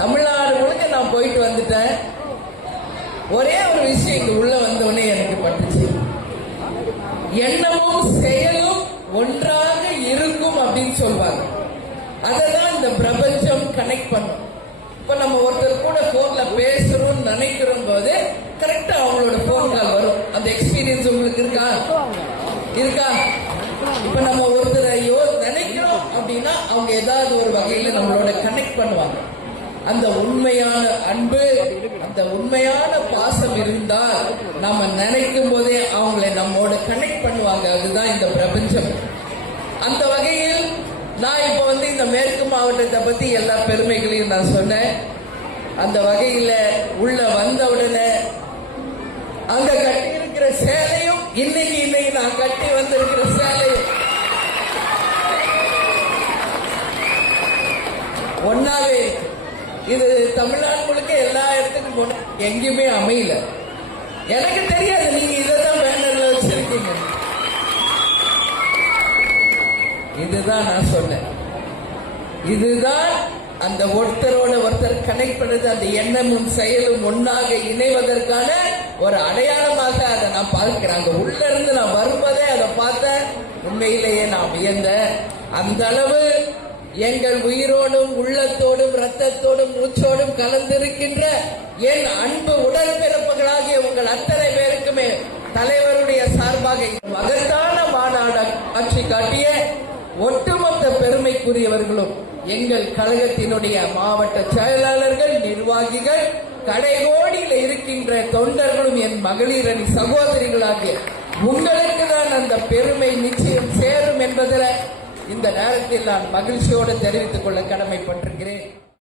தமிழ்நாடு முழுக்க நான் போயிட்டு வந்துட்டேன். ஒரே ஒரு விஷயம் இங்க உள்ள வந்தோடனே எனக்கு பட்டுச்சு. எண்ணமும் செயலும் ஒன்றாக இருக்கும் அப்படின்னு சொல்வாங்க. அததான் இந்த பிரபஞ்சம் கனெக்ட் பண்ணும். இப்ப நம்ம ஒருத்தர் கூட போன்ல பேசுறோம் நினைக்கிறோம் போது கரெக்டா அவங்களோட போன் கால் வரும். அந்த எக்ஸ்பீரியன்ஸ் உங்களுக்கு இருக்கா? இப்ப நம்ம ஒருத்தரை நினைக்கிறோம் அப்படின்னா அவங்க ஏதாவது ஒரு வகையில நம்மளோட கனெக்ட் பண்ணுவாங்க. அந்த உண்மையான அன்பு, அந்த உண்மையான பாசம் இருந்தால் நாம நினைக்கும் போதே அவங்களை நம்மோட கனெக்ட் பண்ணுவாங்க. அதுதான் இந்த பிரபஞ்சம். அந்த வகையில் நான் இப்ப இந்த மேற்கு மாவட்டத்தை பத்தி எல்லா பெருமைகளையும் நான் சொன்னேன். அந்த வகையில உள்ள வந்த உடனே அங்க கட்டி இருக்கிற சேலையும் இன்னைக்கு நான் கட்டி வந்திருக்கிற சேலையும் ஒன்னாவே இருக்கு. இது தமிழ்நாடு முழுக்க எல்லா இடத்துக்கும் போன எங்கேயுமே அமையல. எனக்கு தெரியாது நீங்க இதான் பேனர்ல வச்சிருக்கீங்க. இதுதான் நான் சொன்னேன். இதுதான் அந்த ஒருத்தரோட ஒருத்தர் கனெக்ட் பண்ணது. அந்த எண்ணமும் செயலும் ஒன்னாக இணைவதற்கான ஒரு அடையாளமாக அதை நான் பார்க்கிறேன். அங்க உள்ள இருந்து நான் வரும்போதே அதை பார்த்தேன். உண்மையிலேயே நான் வியந்தேன். அந்த அளவு எங்கள் உயிரோடும் உள்ளத்தோடும் ரத்தத்தோடும் மூச்சோடும் கலந்திருக்கின்ற என் அன்பு உடன்பிறப்புகளாகிய உங்கள் அத்தனை பேருக்குமே தலைவருடைய சார்பாக மகத்தான மாநாடு ஆட்சி காட்டிய ஒட்டுமொத்த பெருமைக்குரியவர்களும் எங்கள் கழகத்தினுடைய மாவட்ட செயலாளர்கள், நிர்வாகிகள், கடைகோடியில் இருக்கின்ற தொண்டர்களும் என் மகளிர் அணி சகோதரிகளாகிய உங்களுக்கு தான் அந்த பெருமை நிச்சயம் சேரும் என்பதில் இந்த நேரத்தில் நான் மகிழ்ச்சியோடு தெரிவித்துக் கொள்ள கடமைப்பட்டிருக்கிறேன்.